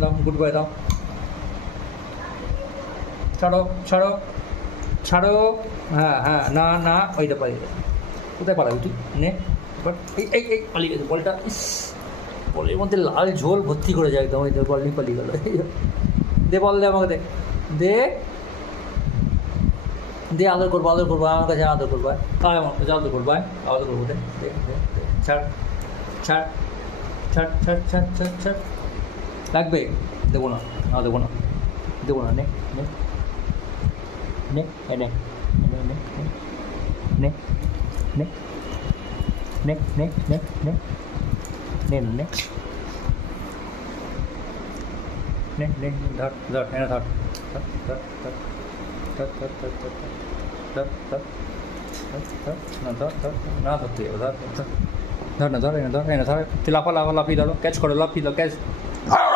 দাও good bye দাও, ছাড়ো ছাড়ো ছাড়ো, হ্যাঁ হ্যাঁ, না না, ওইটা পালিয়ে গেল, কোথায় পালাবি তুই, নে বাট এই এই এই পালিয়ে গেছে বলটা, ইস বলের মধ্যে লাল ঝোল ভর্তি করে যায় একদম, ওই বল নিয়ে পালিয়ে গেল, দে বল দে আমাকে, দে দে দে, আদর করবো আমার কাছে আদর করবো, আমার কাছে আদর করবো, আদর করবো, দে দে দে দে, ছাড় ছাড় ছাড় ছাড় ছাড় ছাড় ছাড়, লাগবে, দেবো না, না দেবো না, দেবো না, নে নে নে নে নে নে নে নে নে নে নে নে নে নে নে, ধর ধর, এনে ধর, ধর ধর ধর ধর ধর ধর ধর ধর ধর ধর, না ধর ধর, না ধরতে যাবো, ধর ধর ধর না, ধর এনে ধর, এনে ধর, তুই লাফা লাফা লাফিয়ে ধরো, ক্যাচ করো, লাফিয়ে দাও, ক্যাচ।